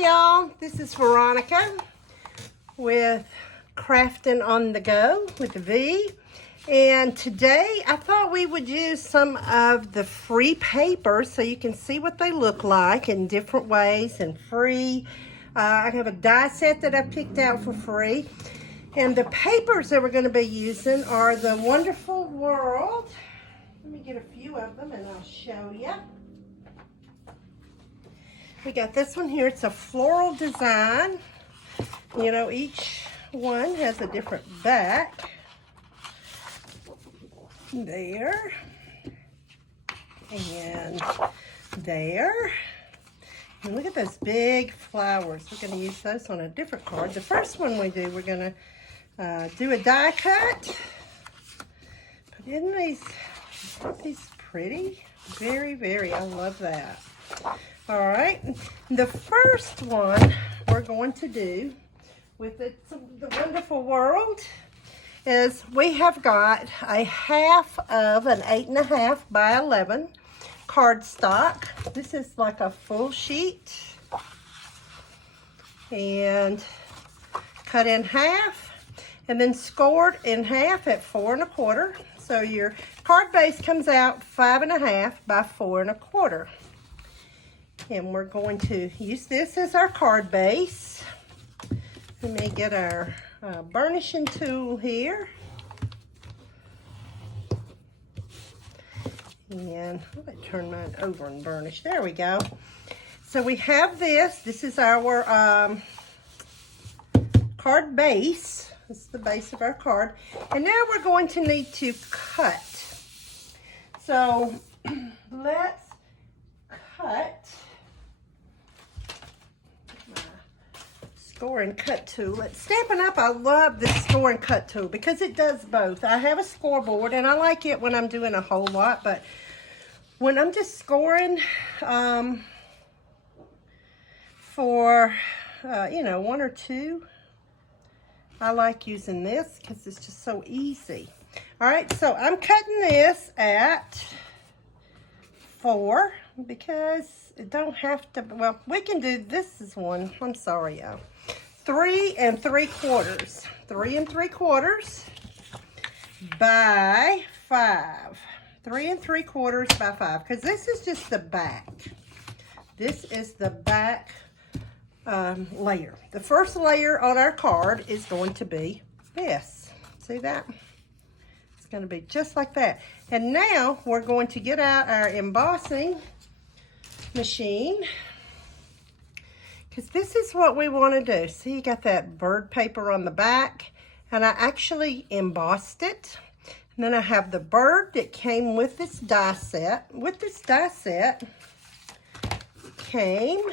Hi y'all, this is Veronica with Crafting on the Go with the V. And today I thought we would use some of the free paper so you can see what they look like in different ways and free. I have a die set that I picked out for free. And the papers that we're going to be using are the Wonderful World. Let me get a few of them and I'll show you. We got this one here. It's a floral design. You know, each one has a different back. There. And there. And look at those big flowers. We're going to use those on a different card. The first one we do, we're going to do a die cut. But isn't these pretty? Very, very. I love that. All right, the first one we're going to do with the Wonderful World is we have got a half of an 8.5 by 11 cardstock. This is like a full sheet and cut in half and then scored in half at 4 1/4. So your card base comes out 5.5 by 4 1/4. And we're going to use this as our card base. Let me get our burnishing tool here. And let me turn mine over and burnish. There we go. So we have this. This is our card base. This is the base of our card. And now we're going to need to cut. So let's cut. Score and cut tool. At Stampin' Up, I love this score and cut tool because it does both. I have a scoreboard and I like it when I'm doing a whole lot, but when I'm just scoring for you know, 1 or 2, I like using this because it's just so easy. All right, so I'm cutting this at 4 because it don't have to, well, we can do, this is one, I'm sorry y'all. 3 3/4. 3 3/4 by 5. 3 3/4 by 5. Because this is just the back. This is the back layer. The first layer on our card is going to be this. See that? It's going to be just like that. And now we're going to get out our embossing machine. Because this is what we want to do. See, you got that bird paper on the back, and I actually embossed it. And then I have the bird that came with this die set. With this die set came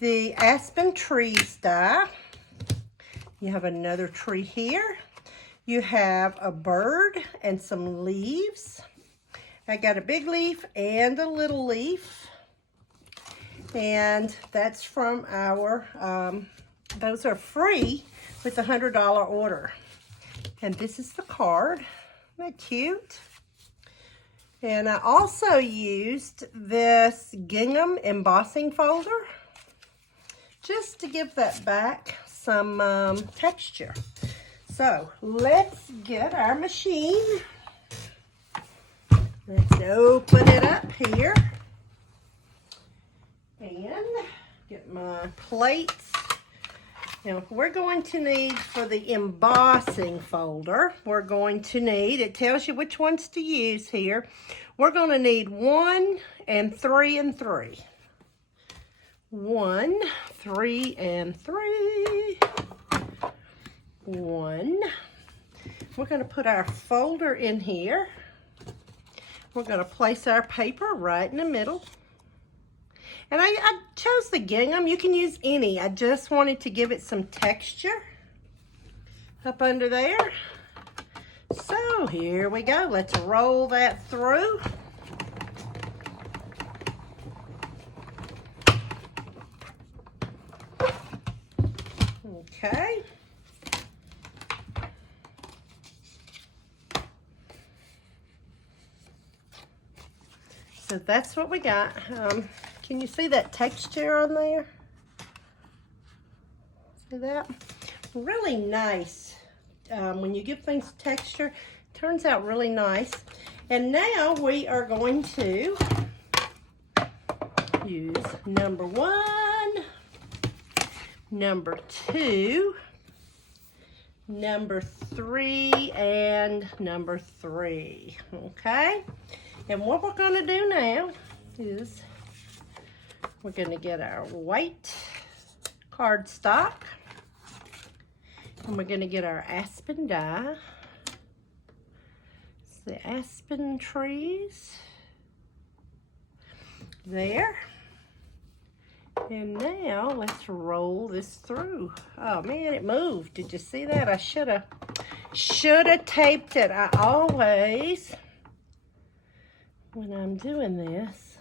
the Aspen trees die. You have another tree here. You have a bird and some leaves. I got a big leaf and a little leaf. And that's from our, those are free with a $100 order. And this is the card. Isn't that cute? And I also used this gingham embossing folder just to give that back some texture. So let's get our machine. Let's open it up here. And get my plates. Now we're going to need, for the embossing folder, we're going to need, it tells you which ones to use here. We're going to need 1 3 3. 1 3 3. 1. We're going to put our folder in here. We're going to place our paper right in the middle. And I chose the gingham. You can use any. I just wanted to give it some texture up under there. So here we go. Let's roll that through. Okay. So that's what we got. Can you see that texture on there? See that? Really nice. When you give things texture, turns out really nice. And now we are going to use number 1, number 2, number 3, and number 3. Okay? And what we're going to do now is we're going to get our white cardstock, and we're going to get our Aspen die. It's the Aspen trees. There. And now let's roll this through. Oh man, it moved. Did you see that? I should have taped it. I always, when I'm doing this,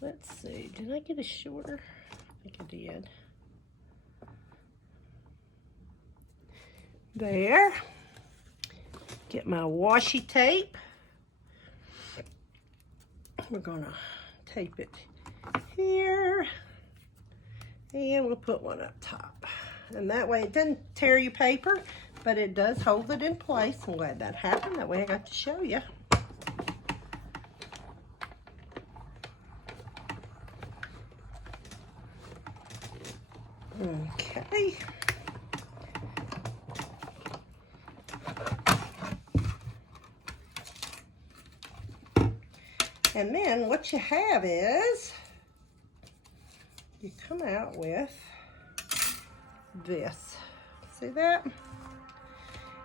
let's see, did I get it shorter? I think I did. There. Get my washi tape. We're gonna tape it here, and we'll put one up top. And that way it doesn't tear your paper, but it does hold it in place. I'm glad that happened. That way I got to show you. Okay. And then what you have is, you come out with this. See that?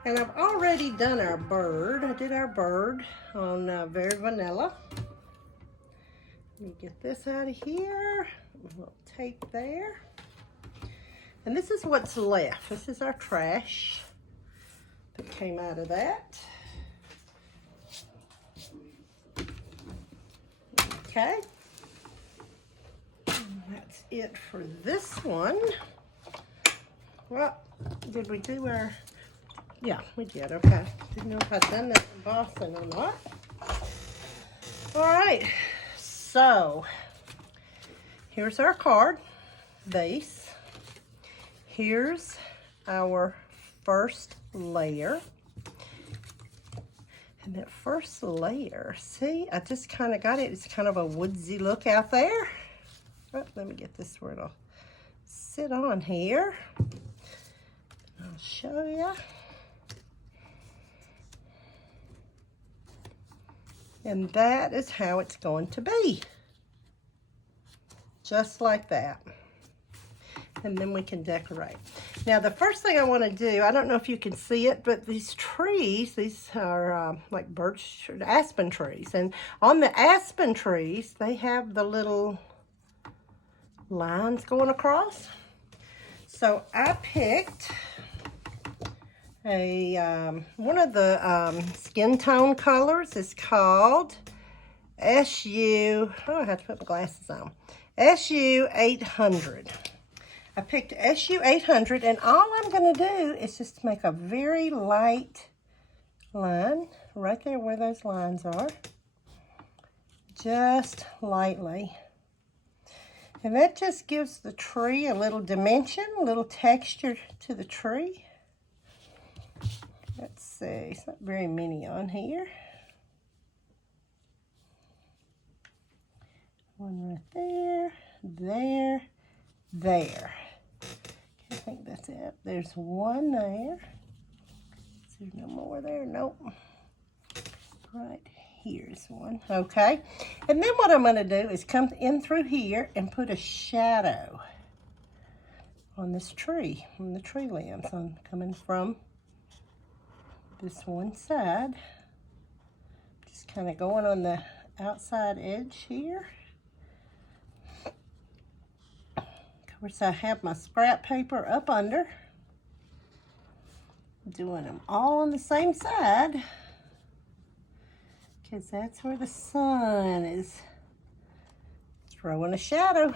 And I've already done our bird. I did our bird on Very Vanilla. Let me get this out of here. A little tape there. And this is what's left. This is our trash that came out of that. Okay. And that's it for this one. Well, did we do our... Yeah, we did. Okay. Didn't know if I'd done this embossing or not. All right. So, here's our card base. Here's our first layer. And that first layer, see, I just kind of got it. It's kind of a woodsy look out there. Oh, let me get this where it'll sit on here. I'll show you. And that is how it's going to be. Just like that. And then we can decorate. Now the first thing I want to do, I don't know if you can see it, but these trees, these are like birch, aspen trees. And on the aspen trees, they have the little lines going across. So I picked a one of the skin tone colors. It's called SU, oh, I have to put my glasses on. SU 800. I picked SU 800, and all I'm going to do is just make a very light line right there where those lines are. Just lightly. And that just gives the tree a little dimension, a little texture to the tree. Let's see, it's not very many on here. One right there, there, there. I think that's it. There's one there. Is there no more there? Nope. Right here's one. Okay. And then what I'm going to do is come in through here and put a shadow on this tree, on the tree limbs. I'm coming from this one side. Just kind of going on the outside edge here. Of course, I have my scrap paper up under. Doing them all on the same side, because that's where the sun is throwing a shadow.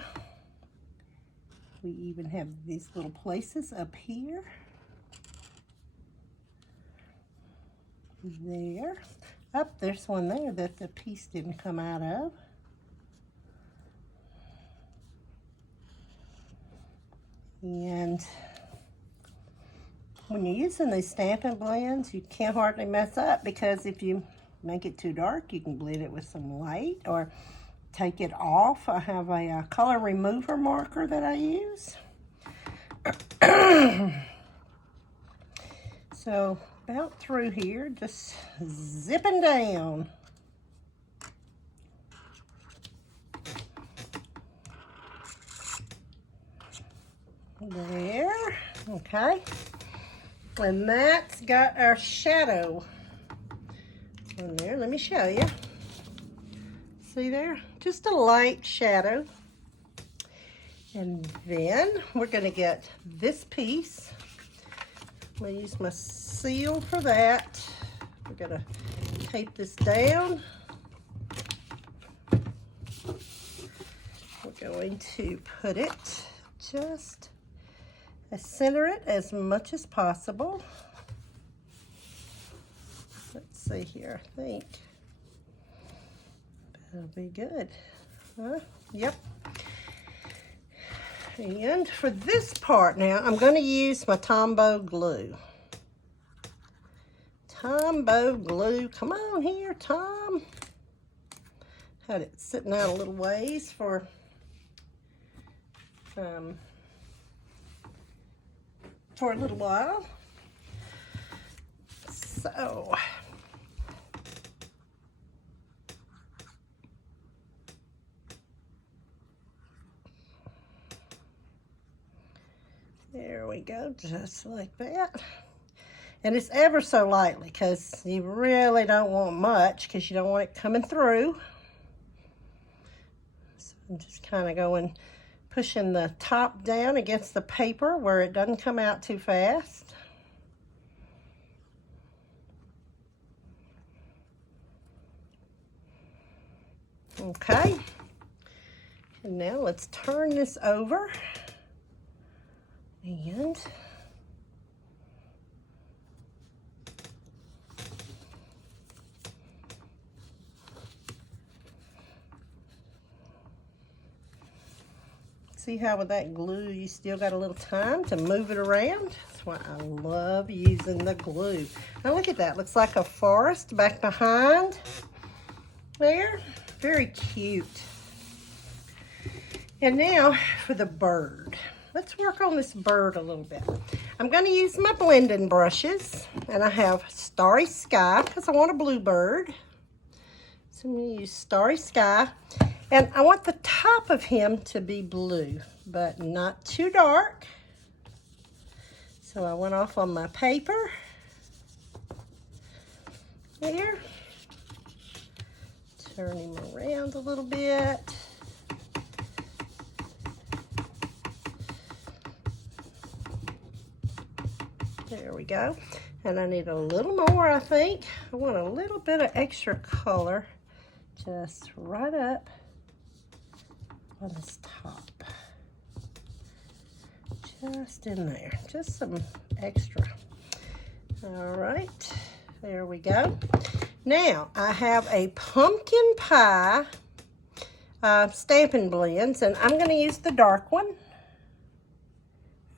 We even have these little places up here. There. Up, there's one there that the piece didn't come out of. And when you're using these Stampin' Blends, you can't hardly mess up, because if you make it too dark, you can blend it with some light or take it off. I have a color remover marker that I use. So about through here, just zipping down. There, okay. And that's got our shadow on there. Let me show you. See there? Just a light shadow. And then we're going to get this piece. I'm going to use my seal for that. We're going to tape this down. We're going to put it just center it as much as possible. Let's see here, I think that'll be good. Yep. And for this part now, I'm going to use my Tombow glue. Tombow glue, come on here, Tom. Had it sitting out a little ways for a little while. So there we go, just like that. And it's ever so lightly, because you really don't want much, because you don't want it coming through. So I'm just kind of going, pushing the top down against the paper where it doesn't come out too fast. Okay, and now let's turn this over, and see how with that glue you still got a little time to move it around? That's why I love using the glue. Now look at that, looks like a forest back behind there. Very cute. And now for the bird. Let's work on this bird a little bit. I'm going to use my blending brushes, and I have Starry Sky because I want a blue bird. So I'm going to use Starry Sky, and I want the top of him to be blue, but not too dark. So I went off on my paper here. Turn him around a little bit. There we go. And I need a little more, I think. I want a little bit of extra color just right up on this top. Just in there. Just some extra. All right. There we go. Now, I have a pumpkin pie Stampin' Blends, and I'm going to use the dark one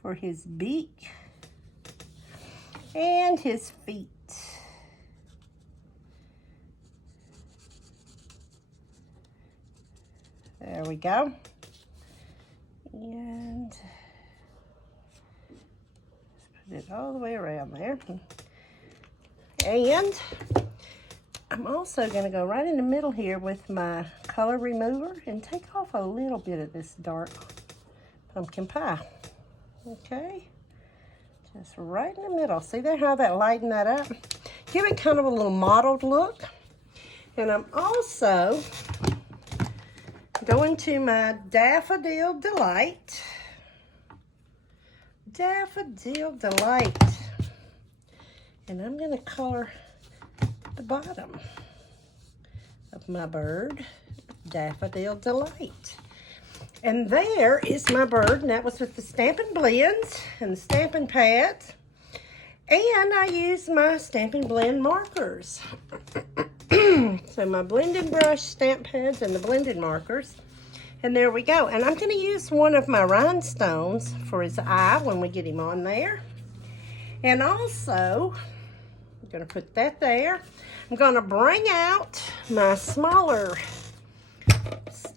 for his beak and his feet. There we go. And put it all the way around there. And I'm also going to go right in the middle here with my color remover and take off a little bit of this dark pumpkin pie. Okay, just right in the middle. See there how that lightened that up? Give it kind of a little mottled look. And I'm also going to my Daffodil Delight. Daffodil Delight. And I'm going to color the bottom of my bird, Daffodil Delight. And there is my bird, and that was with the Stampin' Blends and the stamping pads. And I use my Stampin' Blend markers. So my blending brush, stamp pads, and the blended markers. And there we go. And I'm going to use one of my rhinestones for his eye when we get him on there. And also, I'm going to put that there. I'm going to bring out my smaller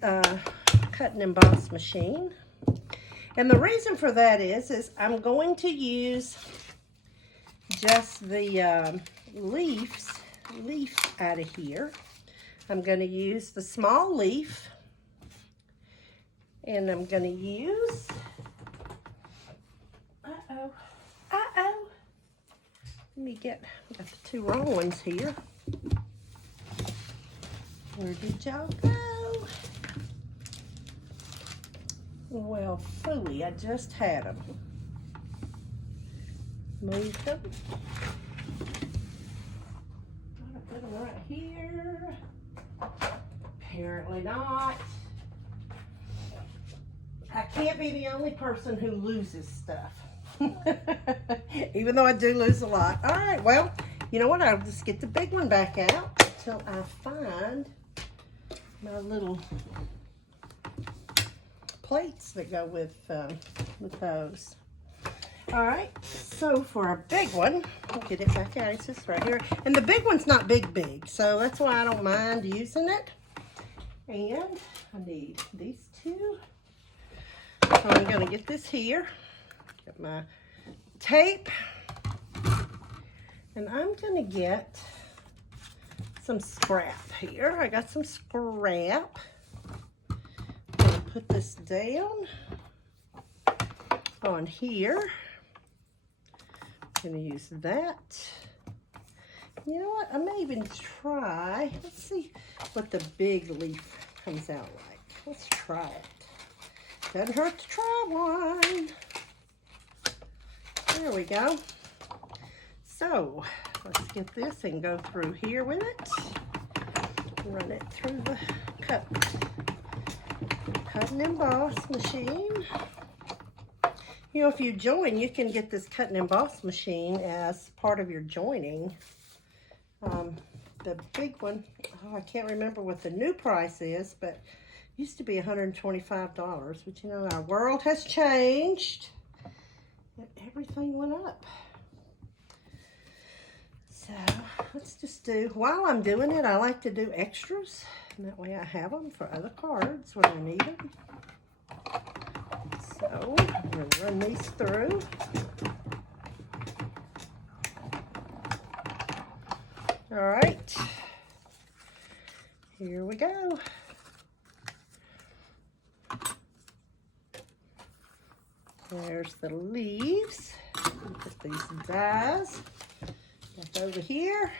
cut and emboss machine. And the reason for that is I'm going to use just the leaf out of here. I'm going to use the small leaf, and I'm going to use, let me got the two wrong ones here. Where did y'all go? Well, phooey, I just had them. Moved them. I'm gonna put them right here. Apparently not. I can't be the only person who loses stuff. Even though I do lose a lot. All right, well, you know what? I'll just get the big one back out until I find my little plates that go with those. All right, so for our big one, I'll get it back out. It's just right here. And the big one's not big, so that's why I don't mind using it. And I need these two. So I'm gonna get this here. Get my tape. And I'm gonna get some scrap here. I got some scrap. I'm gonna put this down on here. I'm gonna use that. You know what? I may even try. Let's see what the big leaf comes out like. Let's try it. Doesn't hurt to try one. There we go. So let's get this and go through here with it. Run it through the cut and emboss machine. You know, if you join, you can get this cut and emboss machine as part of your joining. The big one, oh, I can't remember what the new price is, but it used to be $125. But you know, our world has changed. And everything went up. So let's just do, while I'm doing it, I like to do extras. And that way I have them for other cards when I need them. So I'm going to run these through. All right. Here we go. There's the leaves. Put these dies back over here.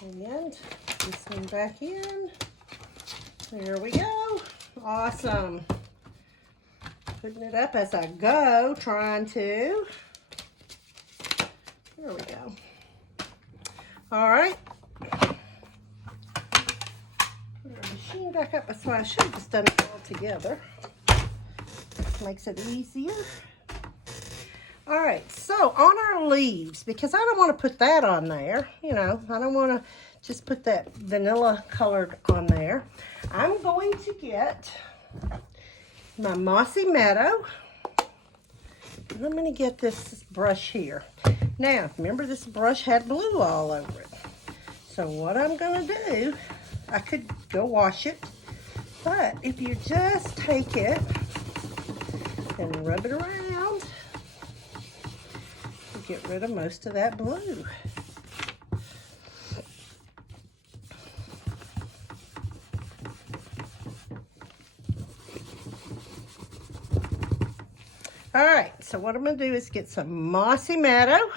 And this one back in. There we go. Awesome. Putting it up as I go, trying to. There we go. All right. Put our machine back up. That's why I should have just done it all together. This makes it easier. All right, so on our leaves, because I don't want to put that on there, you know, I don't want to just put that vanilla colored on there. I'm going to get my Mossy Meadow. And I'm going to get this brush here. Now, remember this brush had blue all over it. So what I'm going to do, I could go wash it, but if you just take it and rub it around, you get rid of most of that blue. All right, so what I'm going to do is get some Mossy Meadow.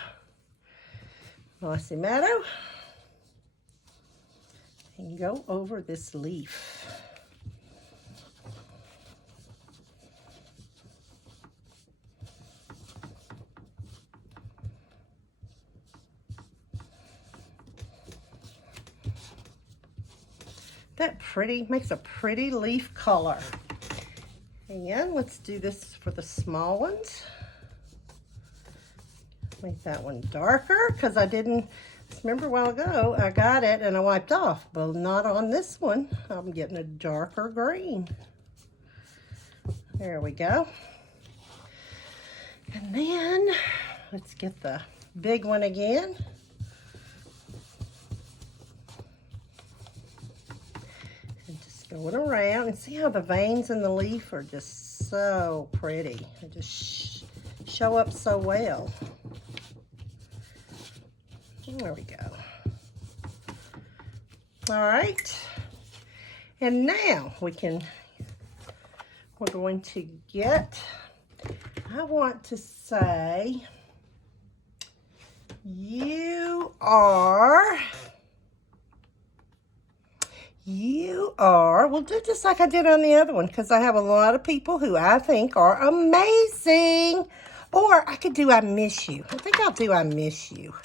Mossy Meadow. And go over this leaf. That pretty, makes a pretty leaf color. And let's do this for the small ones. Make that one darker because I didn't, remember a while ago I got it and I wiped off, but not on this one. I'm getting a darker green. There we go. And then let's get the big one again. And just going around and see how the veins in the leaf are just so pretty. They just show up so well. There we go. All right. And now we're going to get, I want to say, you are, we'll do just like I did on the other one because I have a lot of people who I think are amazing. Or I could do I miss you. I think I'll do I miss you.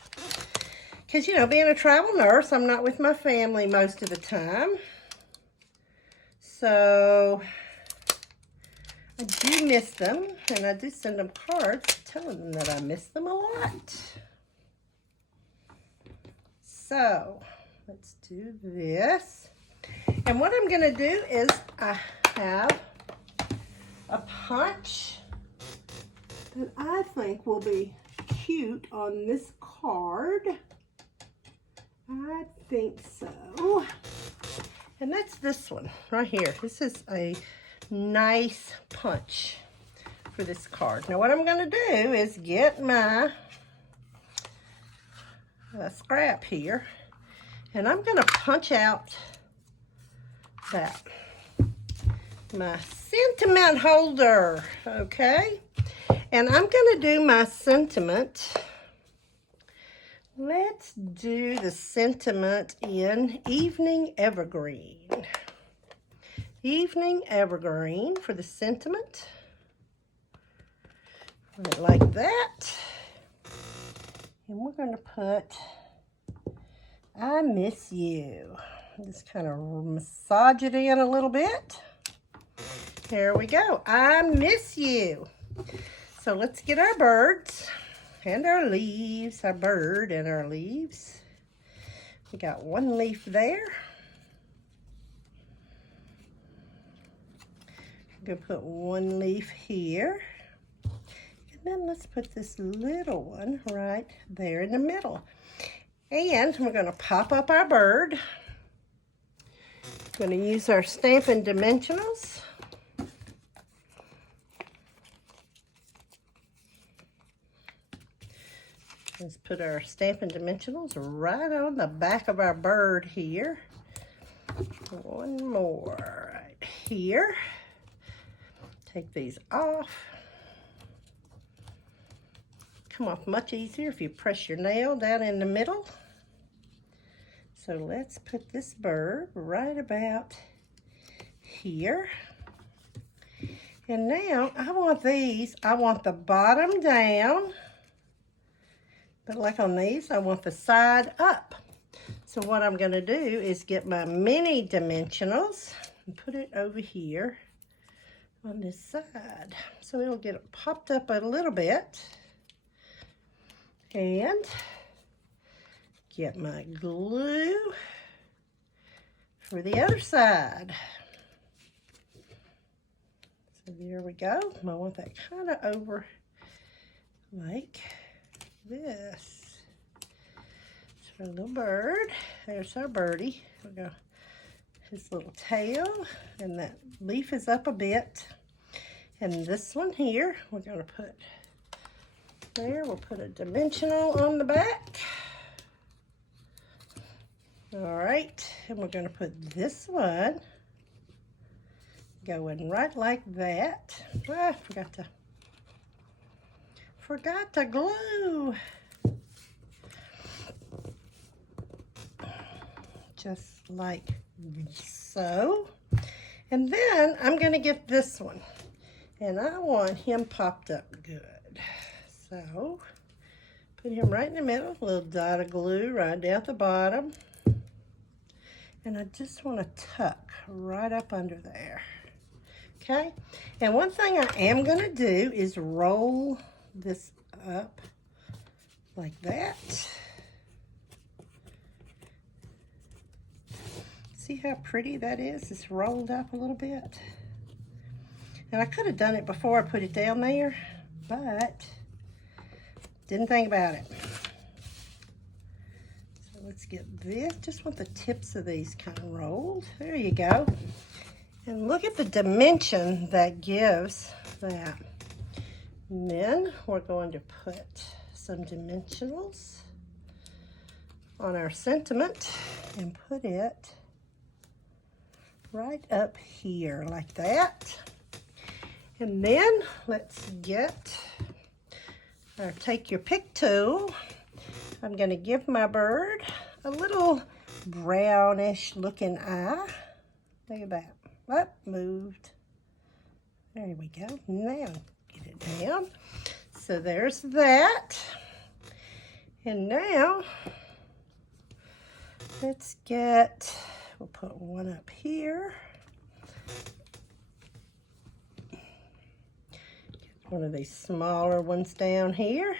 Because, you know, being a travel nurse, I'm not with my family most of the time. So I do miss them, and I do send them cards telling them that I miss them a lot. So let's do this. And what I'm going to do is I have a punch that I think will be cute on this card. I think so. And that's this one right here. This is a nice punch for this card. Now what I'm going to do is get my scrap here, and I'm going to punch out my sentiment holder, okay? And I'm going to do my sentiment. Let's do the sentiment in Evening Evergreen. Evening Evergreen for the sentiment. Like that. And we're going to put, I miss you. Just kind of massage it in a little bit. There we go. I miss you. So let's get our birds. And our leaves, our bird and our leaves. We got one leaf there. I'm going to put one leaf here. And then let's put this little one right there in the middle. And we're going to pop up our bird. Going to use our Stampin' Dimensionals. Let's put our Stampin' Dimensionals right on the back of our bird here. One more right here. Take these off. Come off much easier if you press your nail down in the middle. So let's put this bird right about here. And now I want the bottom down. But like on these, I want the side up. So what I'm going to do is get my mini dimensionals and put it over here on this side. So it'll get popped up a little bit. And get my glue for the other side. So there we go. I want that kind of over like this. So our little bird, there's our birdie. We'll go his little tail, and that leaf is up a bit. And this one here, we're going to put there. We'll put a dimensional on the back. All right, and we're going to put this one going right like that. I forgot to glue. Just like so. And then I'm going to get this one. And I want him popped up good. So, put him right in the middle. A little dot of glue right down at the bottom. And I just want to tuck right up under there. Okay? And one thing I am going to do is roll this up like that. See how pretty that is? It's rolled up a little bit. And I could have done it before I put it down there, but didn't think about it. So let's get this. Just want the tips of these kind of rolled. There you go. And look at the dimension that gives that. And then we're going to put some dimensionals on our sentiment and put it right up here like that. And then let's get, or take your pick tool. I'm going to give my bird a little brownish looking eye. Look at that. Up, moved. There we go. Now get it down. So there's that. And now let's get, we'll put one up here. Get one of these smaller ones down here.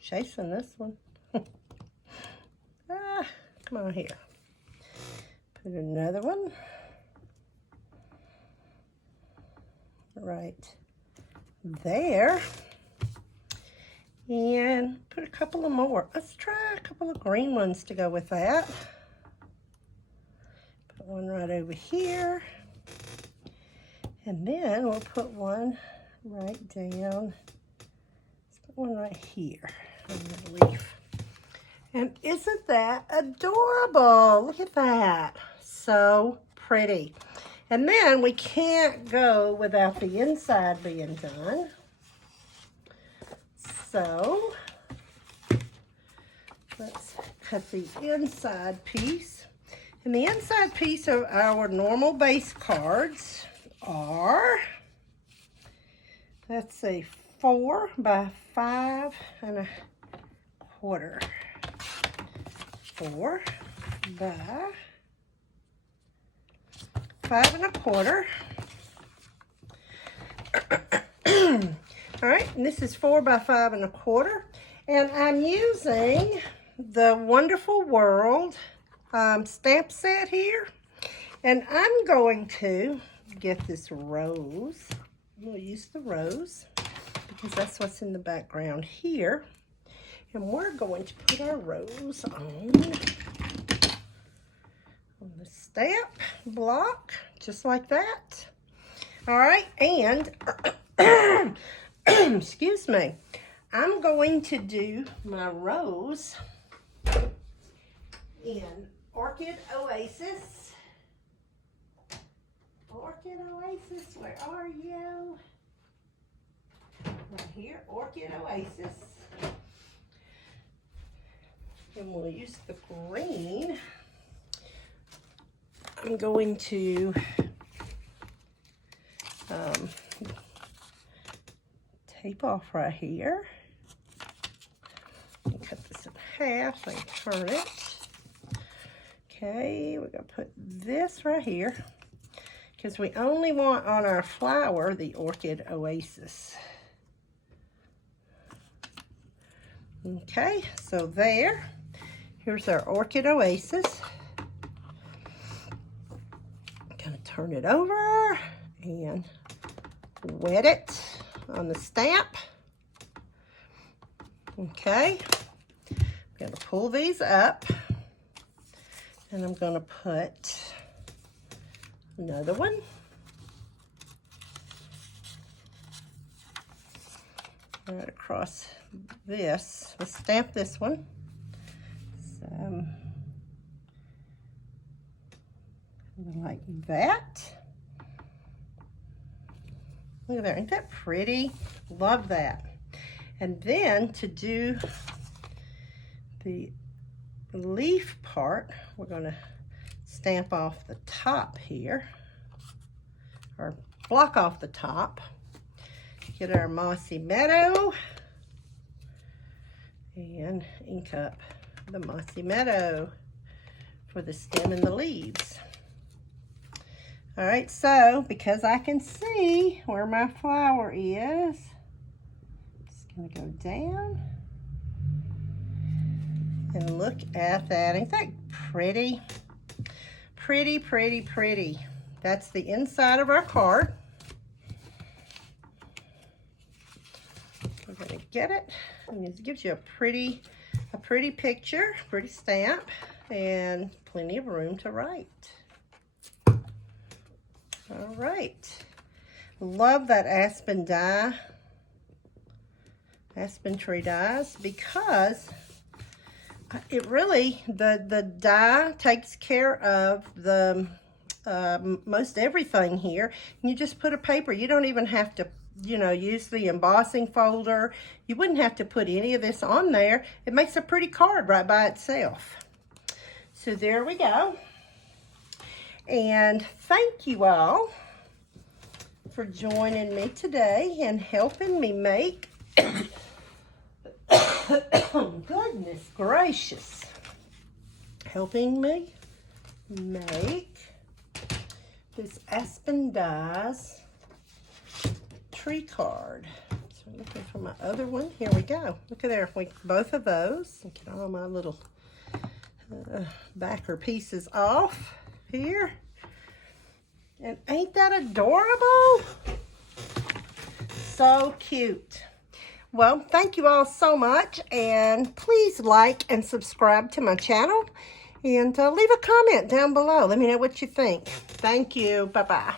Chasing this one. Come on here. Put another one right there. And put a couple of more. Let's try a couple of green ones to go with that. Put one right over here. And then we'll put one right down. Let's put one right here on the leaf. And isn't that adorable? Look at that. So pretty. And then we can't go without the inside being done. So let's cut the inside piece. And the inside piece of our normal base cards are, let's see, 4 by 5 1/4. 4 by 5 1/4. All right, and this is 4 by 5 1/4. And I'm using the Wonderful World stamp set here. And I'm going to get this rose. We'll use the rose because that's what's in the background here. And we're going to put our rose on the stamp block, just like that. All right, and excuse me, I'm going to do my rose in Orchid Oasis. Orchid Oasis, where are you? Right here, Orchid Oasis. And we'll use the green. I'm going to tape off right here. And cut this in half and turn it. Okay, we're going to put this right here because we only want on our flower the Orchid Oasis. Okay, so there. Here's our Orchid Oasis. I'm going to turn it over and wet it on the stamp. Okay, I'm going to pull these up and I'm going to put another one. Right across this. Let's stamp this one. So, like that. Look at that. Ain't that pretty? Love that. And then to do the leaf part, we're going to stamp off the top here, or block off the top. Get our Mossy Meadow and ink up the Mossy Meadow for the stem and the leaves. All right, so because I can see where my flower is, I'm gonna go down. And look at that. Ain't that pretty? Pretty, pretty, pretty. That's the inside of our card. We're gonna get it. And it gives you a pretty picture, pretty stamp, and plenty of room to write. All right. Love that Aspen die, Aspen tree dies, because it really, the die takes care of the most everything here. And you just put a paper. You don't even have to, you know, use the embossing folder. You wouldn't have to put any of this on there. It makes a pretty card right by itself. So there we go. And thank you all for joining me today and helping me make, goodness gracious, helping me make this Aspen Dies tree card. So I'm looking for my other one. Here we go. Look at there. Both of those. Get all my little backer pieces off here. And ain't that adorable? So cute. Well, thank you all so much, and please like and subscribe to my channel, and leave a comment down below. Let me know what you think. Thank you. Bye-bye.